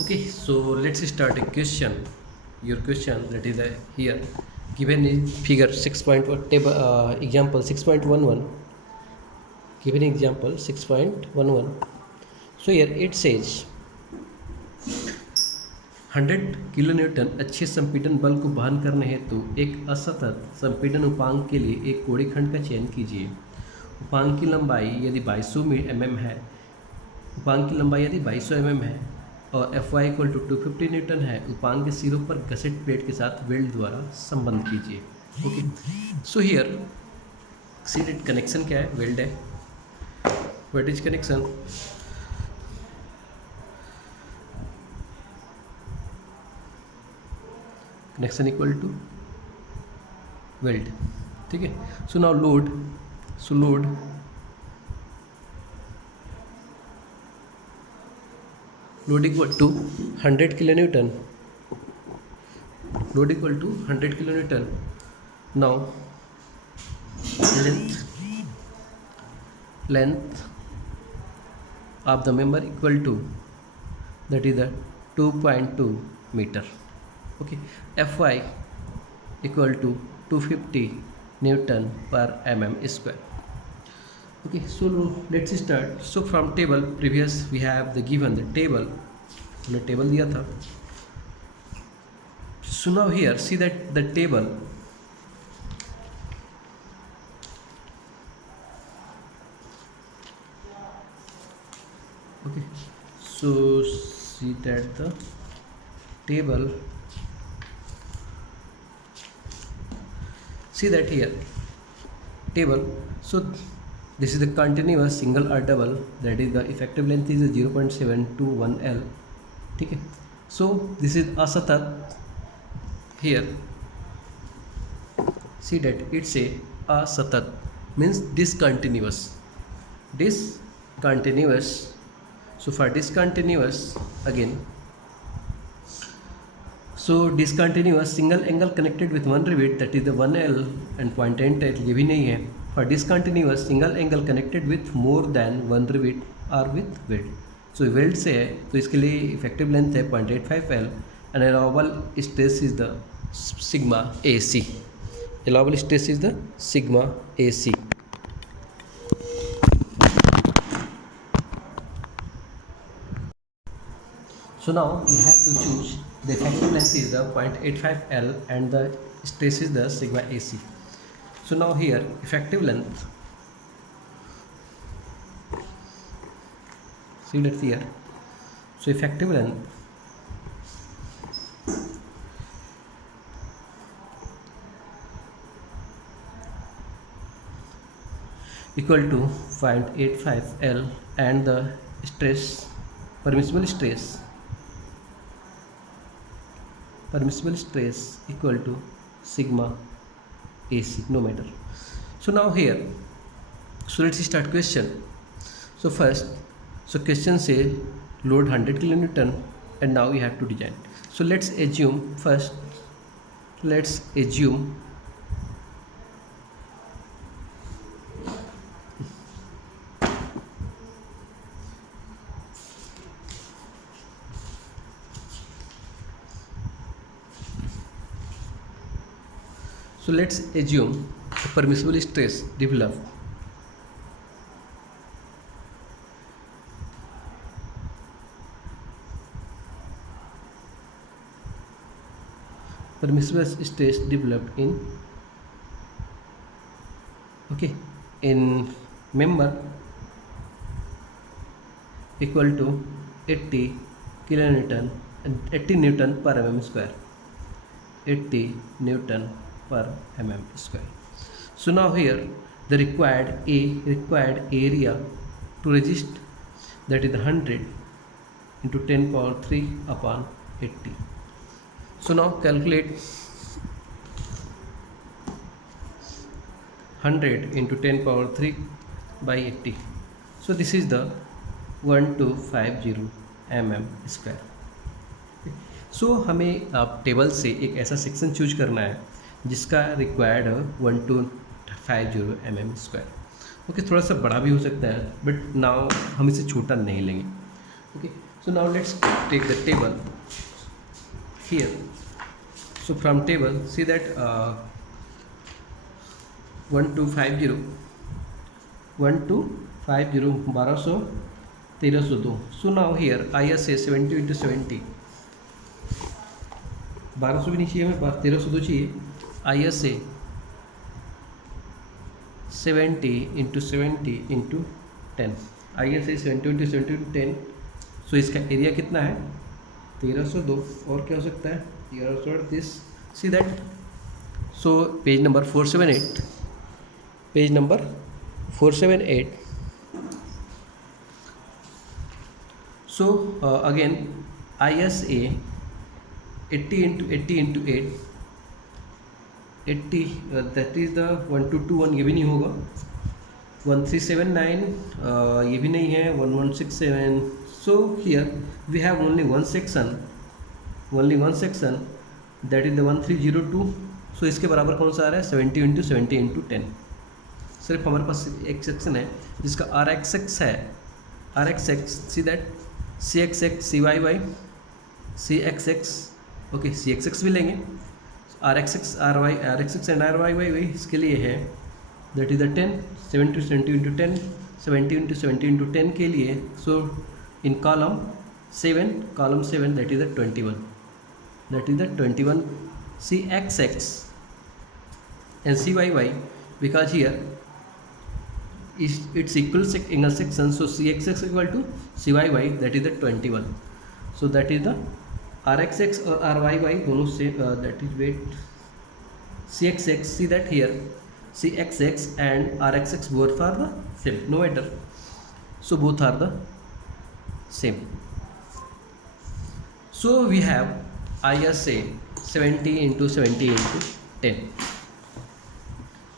Okay, so let's start a question. Your question that is here given is figure 6.1 table example 6.11. Given example 6.11. So here it says 100 kilonewton अच्छे संपीड़न बल को वहन करने हेतु एक असतत संपीड़न उपांक के लिए एक कोड़ी खंड का चयन कीजिए। उपांक की लंबाई यदि 2200 mm है, उपांक की लंबाई यदि 2200 mm है और Fy इक्वल टू 250 न्यूटन है, उपांक के सिरों पर गसेट प्लेट के साथ वेल्ड द्वारा संबंध कीजिए। Okay, so here see that connection क्या है, वेल्ड है। What is connection? Connection equal to weld, ठीक है। So now load, so load equal to 100 kilonewton, load equal to 100 kilonewton. Now length of the member equal to, that is the 2.2 meter. Okay, Fy equal to 250 Newton per mm square. Okay, so let's start. So from table previous we have the given the table, हमने table दिया था. So now here see that the table, okay, so see that the table, see that here table. So this is the continuous single or double, that is the effective length is 0.721 L, ठीक है. So this is असतत. Here see that it's a asatat means discontinuous. So for discontinuous again, so discontinuous single angle connected with one rivet, that is the 1L and 0.8 L, ये भी नहीं है. For discontinuous single angle connected with more than one rivet or with weld, so weld से है तो इसके लिए effective length है 0.85 L and allowable stress is the sigma AC. Allowable stress is the sigma AC. So now we have to choose the effective length is the 0.85 L and the stress is the sigma AC. So now here effective length, see that here, so effective length equal to 0.85 L and the stress, permissible stress equal to sigma AC, no matter. So now here, so let's start question. So first, so question say load 100 kilonewton and now we have to design. So let's assume first, let's assume a permissible stress develop. Permissible stress developed in, okay, in member equal to 80 kilonewton and 80 Newton per mm square. 80 Newton per mm square. So now here the required area to resist, that is 100 into 10 power 3 upon 80. So now calculate 100 into 10 power 3 by 80. So this is the 1250 mm square. सो हमें आप table से एक ऐसा section choose करना है जिसका required है 1250 mm square. Okay, थोड़ा सा बड़ा भी हो सकता है बट नाउ हम इसे छोटा नहीं लेंगे. Okay, So now let's take the table here. So from table, see that 1250 1250 1302. So now here ISA 70 into 70, 1200 भी नहीं चाहिए हमें, 1302 चाहिए. ISA 70 into 70 into 10. ISA 70 into 70 into 10. सो इसका एरिया कितना है 1302. और क्या हो सकता है 1338. See that. So page number 478, page number 478. So again ISA 80 into 80 into 8, 80 that is the 1221, ये भी नहीं होगा. 1379 ये भी नहीं है. 1167. So here we have only one section that is the 1302. So इसके बराबर कौन सा आ रहा है 70 into 70 into 10. सिर्फ हमारे पास एक सेक्शन है जिसका RXX है. RXX, see that CXX CYY CXX. Okay CXX भी लेंगे. RXX एंड RYY इसके लिए है that is the 10. 70 into 10, 70 into 70 into 10 के लिए. सो इन column 7 that is the 21 CXX and CYY, because here it's equal angle section. So CXX equal to CYY, that is the 21. So that is the RXX or RYY दोनों से that is wait CXX. see that here CXX and RXX both are the same, no matter. So both are the same. So we have ISA 70 into 70 into 10.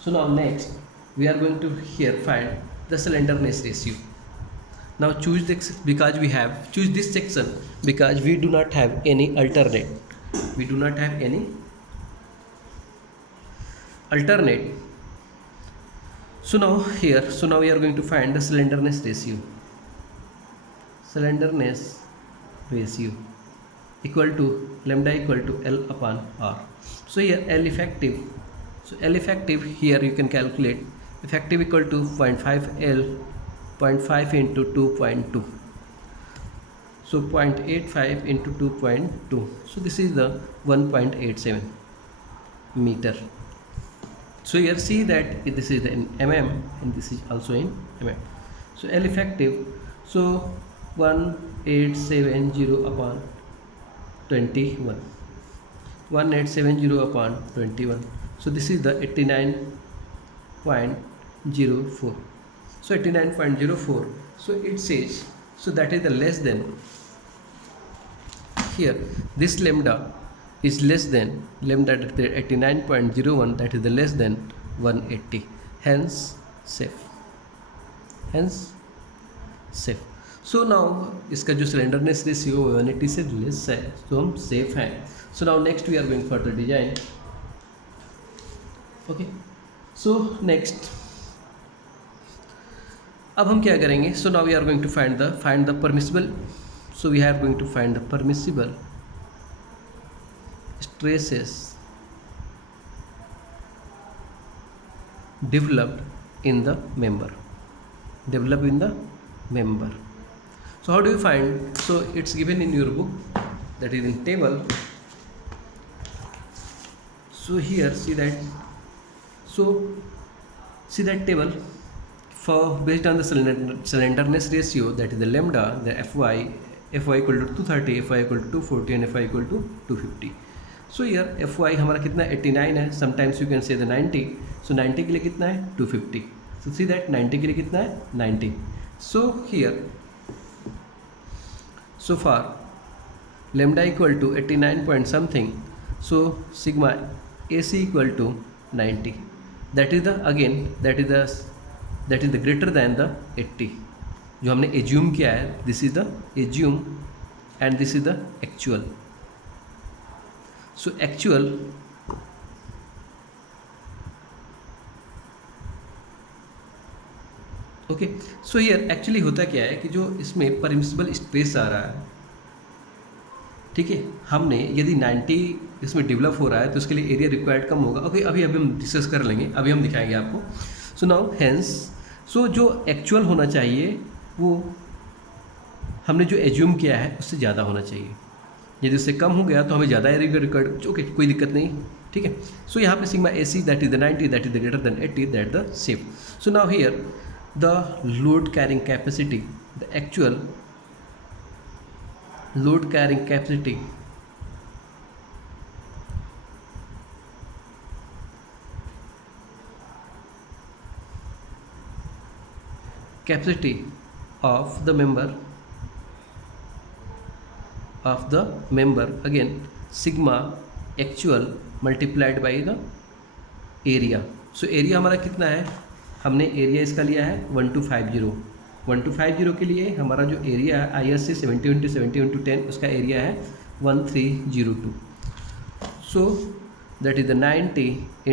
So now next we are going to here find the slenderness ratio. Now choose this because we have choose this section because we do not have any alternate. So now here, so now we are going to find the slenderness ratio equal to lambda equal to L upon R. So here L effective. So L effective here you can calculate effective equal to 0.5 L, 0.5 into 2.2. So 0.85 into 2.2. So this is the 1.87 meter. So here see that this is in mm and this is also in mm. So L effective, so 1870 upon 21. 1870 upon 21. So this is the 89.04. So 89.04. So it says, so that is the less than, here this lambda is less than lambda at 89.01, that is the less than 180, hence safe. So now इसका जो slenderness ratio 180 से less है, तो हम safe हैं. So now next we are going for the design. Okay, so next अब हम क्या करेंगे. So now we are going to find the permissible. So we are going to find the permissible stresses developed in the member. So how do you find? So it's given in your book, that is in table. So here see that. So see that table. For based on the slenderness ratio, that is the lambda, the FY equal to 230, FY equal to 240 and FY equal to 250. So here FY हमारा कितना 89 है. Sometimes you can say the 90. So 90 के लिए कितना है 250. So see that 90 के लिए कितना है 90. So here, so far lambda equal to 89 point something. So sigma AC equal to 90. That is the again that is the greater than the 80 जो हमने assume किया है. This is the assume and this is the actual. So actual, okay. So here actually होता क्या है कि जो इसमें परमिसिबल स्ट्रेस आ रहा है, ठीक है, हमने यदि 90 इसमें डेवलप हो रहा है तो उसके लिए एरिया रिक्वायर्ड कम होगा। ओके, अभी हम डिस्कस कर लेंगे, अभी हम दिखाएंगे आपको। सो नाउ हेंस, सो जो एक्चुअल होना चाहिए वो हमने जो एज्यूम किया है उससे ज़्यादा होना चाहिए। यदि उससे कम हो गया तो हमें ज़्यादा एरिया रिक्वायर्ड, ओके कोई दिक्कत नहीं, ठीक है। सो यहाँ पे sigma AC that is the 90 that is the greater than 80 that the safe. So now here the load carrying capacity, the actual load carrying capacity of the member again sigma actual multiplied by the area। So area हमारा कितना है, हमने area इसका लिया है 1250 के लिए हमारा जो एरिया है ISC 70 × 70 × 10 उसका एरिया है 1302। So that is the 90 ×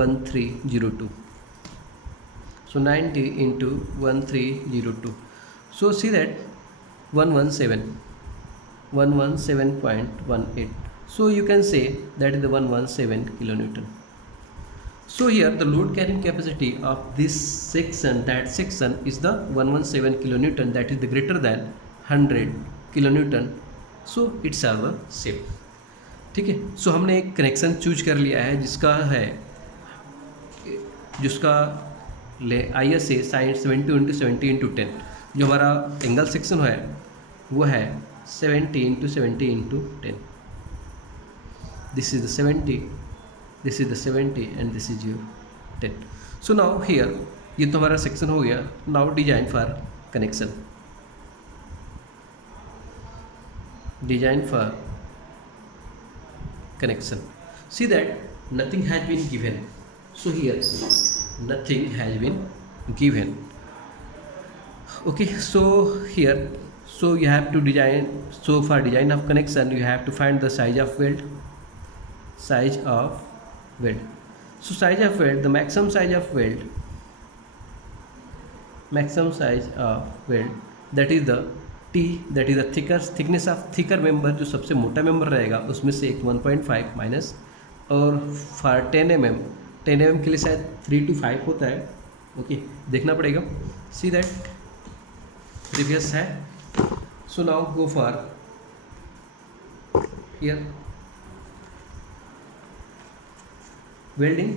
1302। So 90 into 1302. So see that 117.18. So you can say that is the 117 kilonewton. So here the load carrying capacity of this section, that section is the 117 kilonewton, that is the greater than 100 kilonewton. So it's our safe, ठीक है। सो हमने एक connection choose कर लिया है जिसका ISA sign 70 × 70 × 10, जो हमारा एंगल सेक्शन है वो है 70 × 70 × 10। This is the 70, this is the 70 and this is your 10। So now here ये तो हमारा सेक्शन हो गया। Now design for connection, see that nothing has been given. So here nothing has been given, okay। So here, so you have to design, so for design of connection you have to find the size of weld, so size of weld, the maximum size of weld, that is the T, that is the thickness of thicker member, जो सबसे मोटा member रहेगा उसमें से एक 1.5 minus, और for 10 mm के लिए शायद 3 to 5 होता है, ओके देखना पड़ेगा, सी दैट प्रीवियस है। So now go for here welding,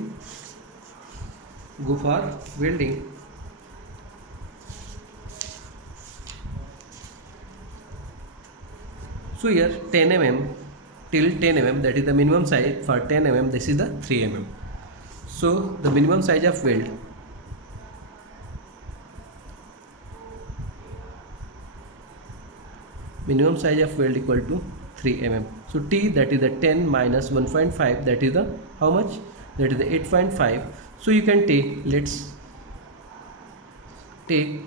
so here 10 mm till 10 mm, that is the minimum size for 10 mm, this is the 3 mm। So the minimum size of weld, equal to 3 mm। So T, that is the 10 minus 1.5, that is the how much, that is the 8.5। so you can take, let's take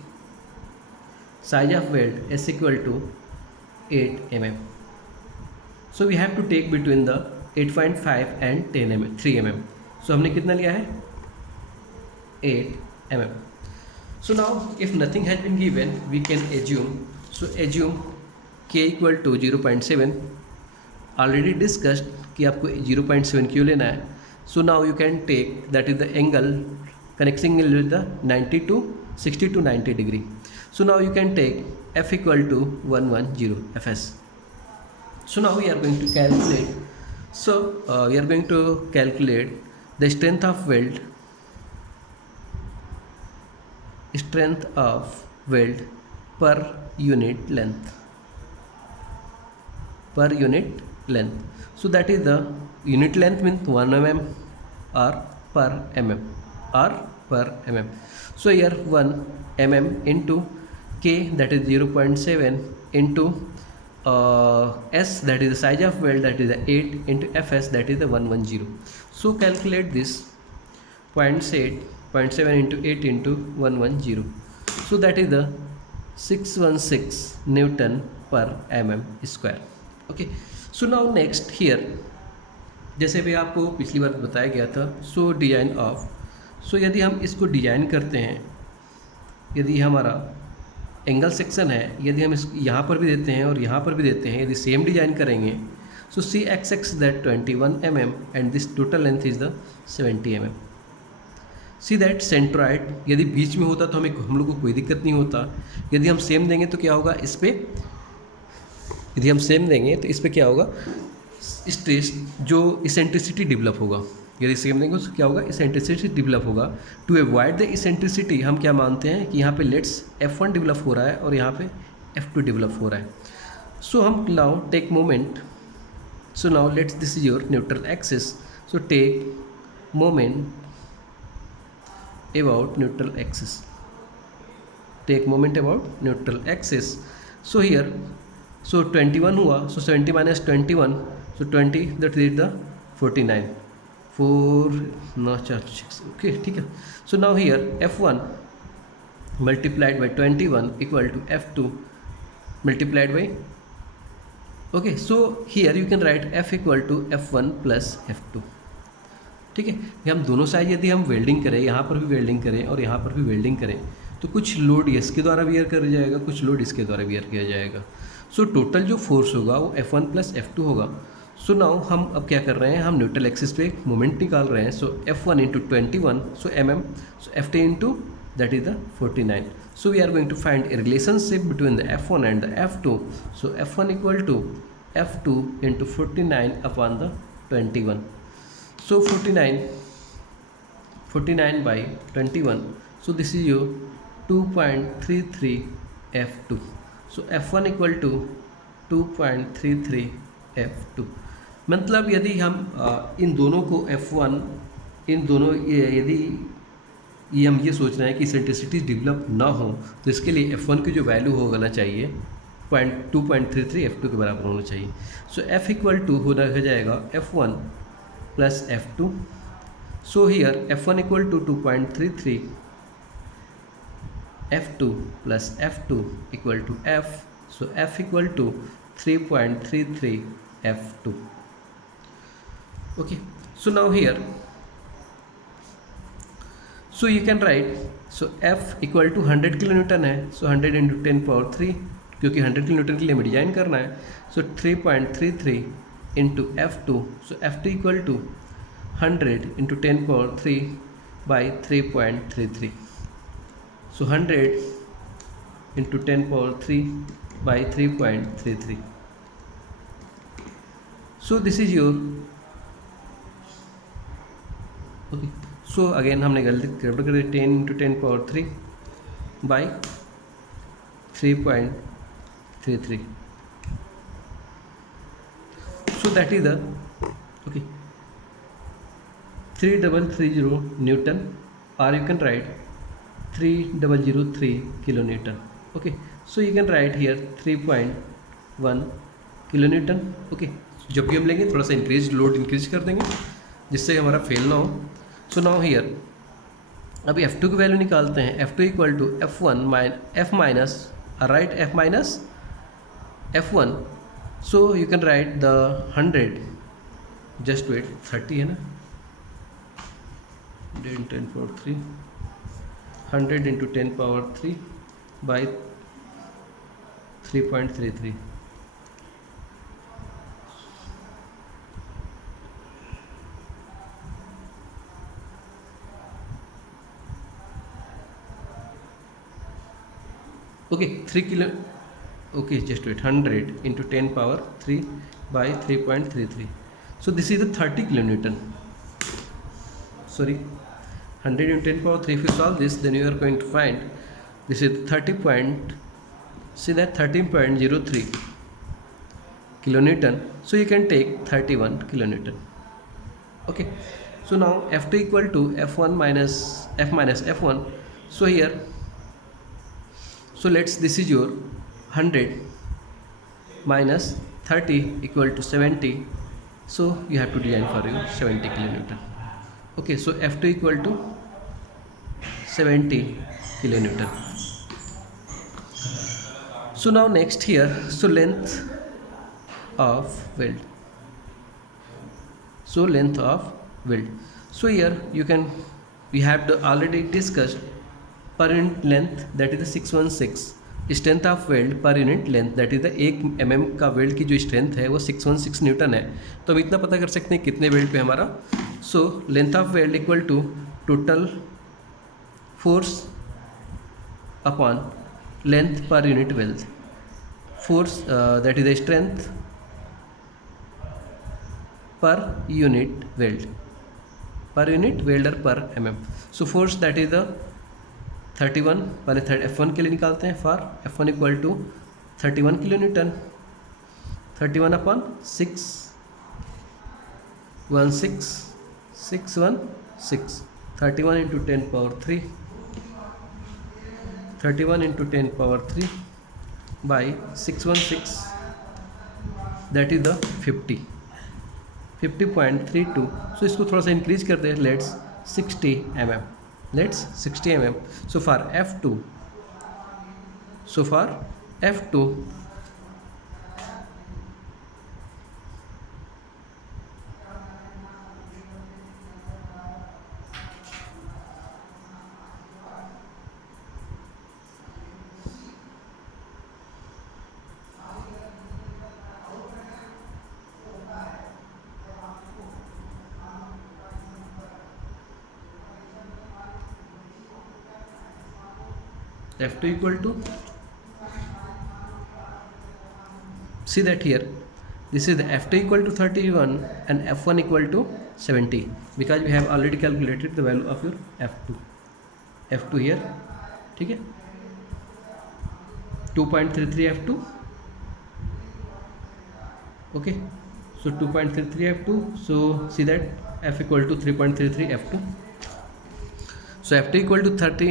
size of weld is equal to 8 mm। so we have to take between the 8.5 and 10 mm, 3 mm। so हमने कितना लिया है 8 mm। so now if nothing has been given we can assume, so assume k equal to 0.7, already discussed कि आपको 0.7 क्यों लेना है। so now you can take, that is the angle connecting with the 60 to 90 degree। so now you can take f equal to 110 fs। so now we are going to calculate, the strength of weld, per unit length, so that is the unit length means 1 mm or per mm, so here 1 mm into k, that is 0.7 into s, that is the size of weld, that is the 8 into fs, that is the 110। so calculate this 0.7 into 8 into 110, so that is the 616 Newton per mm square, okay। so now next here, जैसे भी आपको पिछली बार बताया गया था, सो design of, सो यदि हम इसको डिजाइन करते हैं, यदि हमारा एंगल सेक्शन है, यदि हम इस यहाँ पर भी देते हैं और यहाँ पर भी देते हैं, यदि सेम डिजाइन करेंगे, so C X X that 21 mm and this total length is the 70 mm. See that centroid यदि बीच में होता तो हम लोग को कोई दिक्कत नहीं होता. यदि हम सेम देंगे तो क्या होगा इस पर, यदि हम सेम देंगे तो इस पर क्या होगा, स्ट्रेस जो इसेंट्रिसिटी डेवलप होगा. यदि सेम देंगे तो क्या होगा, इसेंट्रिसिटी डेवलप होगा. टू अवॉइड द इसेंट्रिसिटी हम क्या मानते हैं कि यहाँ पे लेट्स F1 डेवलप हो रहा है और यहाँ पे F2 डेवलप हो रहा है. सो हम now take moment. So now let's this is your neutral axis. So take moment about neutral axis. Take moment about neutral axis. So here, so 21 हुआ, so 70 minus 21, so 20 that is the 49. 4 no 6. Okay, ठीक है. So now here F1 multiplied by 21 equal to F2 multiplied by. Okay, so here you can write F equal to F1 plus F2. ठीक है. ये हम दोनों side यदि हम welding करें, यहाँ पर भी वेल्डिंग करें और यहाँ पर भी वेल्डिंग करें, तो कुछ लोड इसके द्वारा वियर किया जाएगा, कुछ लोड इसके द्वारा वियर किया जाएगा. सो टोटल जो फोर्स होगा वो F1 प्लस F2 होगा. सो नाउ हम अब क्या कर रहे हैं, हम न्यूट्रल एक्सिस पे मोमेंट निकाल रहे हैं. So F1 into 21 so mm, so F2 into that is the 49. So we are going to find a relationship between the F1 and the F2. So F1 equal to F2 into 49 upon the 21. So 49 by 21. So this is your 2.33 F2. So F1 equal to 2.33 F2. मतलब यदि हम इन दोनों को F1 इन दोनों यदि ये हम ये सोच रहे हैं कि इसेंट्रिसिटी डेवलप ना हो तो इसके लिए F1 की जो वैल्यू होना चाहिए 2.33 F2 के बराबर होना चाहिए. सो F इक्वल टू होना जाएगा F1 plus F2. So here F1 equal to 2.33, F2 plus F2 equal to F. So F equal to 3.33 F2. Okay. So now here, so you can write, so F equal to 100 kilonewton है. So 100 into 10 power 3 क्योंकि 100 kilonewton के लिए हमें design करना है. So 3.33 into F2. So F2 equal to 100 into 10 power 3 by 3.33. So 100 into 10 power 3 by 3.33. So this is your, okay. So again हमने गलती कर दी, 10 into 10 power 3 by 3.33. So that is the, okay, 3030 Newton, or you can write 3003 kilonewton. Okay, so you can write here 3.1 kilonewton. Okay, जब भी हम लेंगे थोड़ा सा increase load increase कर देंगे जिससे हमारा फेल ना हो. सो नाउ हियर अभी F2 की वैल्यू निकालते हैं. F2 equal to F1 F minus, right, F minus F1. So you can write the 100, just wait, 30 है ना, 10 power 3, 100 into 10 power 3 by 3.33. Okay, 3 kilo. Okay, just wait, 100 into 10 power 3 by 3.33. So this is the 30 kilonewton. Sorry, 100 into 10 power 3. If you solve this, then you are going to find this is 13.03 kilonewton. So you can take 31 kilonewton. Okay, so now F2 equal to F1 minus F1. So here, so let's, this is your 100 minus 30 equal to 70. So you have to design for you 70 kilonewton. Okay, so F2 equal to 70 kilonewton. So now next here, so length of weld. So length of weld. So here you can, we have already discussed per unit length, that is the 616. Strength of weld per unit length, that is the 1 mm का weld की जो strength है वो 616 Newton है। तो हम इतना पता कर सकते हैं कितने वेल्ड पे हमारा। So length of weld equal to total force upon length per unit weld. Force that is the strength per unit weld, per unit weld और per mm। So force that is the 31, पहले F1 के लिए निकालते हैं। For F1 equal to 31 kilonewton, 31 upon 616 31 into 10 power 3, 31 into 10 power 3 by 616, that is the 50.32। सो इसको थोड़ा सा increase करते हैं, let's 60 mm, let's 60 mm। so for F2, F2 equal to, see that here this is the F2 equal to 31 and F1 equal to 70, because we have already calculated the value of your F2 here, ठीक है। 2.33 F2, okay, so 2.33 F2, so see that F equal to 3.33 F2, so F2 equal to 30,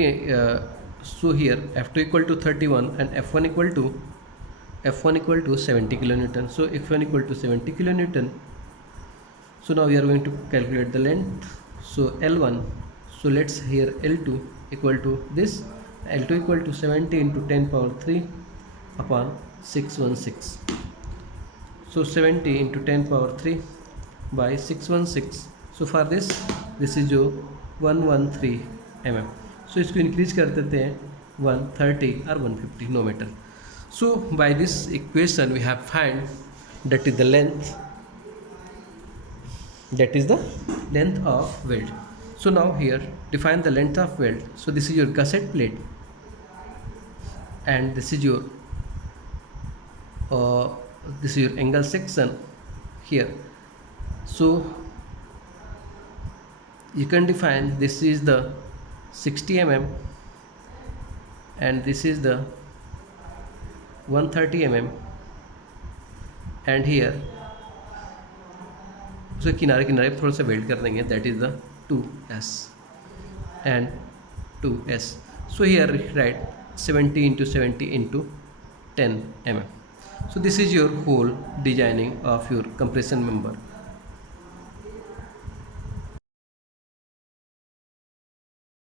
so here F2 equal to 31 and F1 equal to 70 kilonewton, so F1 equal to 70 kilonewton। so now we are going to calculate the length, so L1, so let's here L2 equal to this, L2 equal to 70 into 10 power 3 upon 616, so 70 into 10 power 3 by 616, so for this is जो 113 mm। सो इसको increase कर देते हैं 130 और 150, no matter. So by this equation we have find that is the length of weld. So now here define the length of weld. So this is your gusset plate and this is your angle section here. So you can define this is the 60 mm and this is the 130 mm and here so किनारे किनारे थोड़ा सा weld कर देंगे, that is the 2s and 2s। so here write 70 into 70 into 10 mm। so this is your whole designing of your compression member।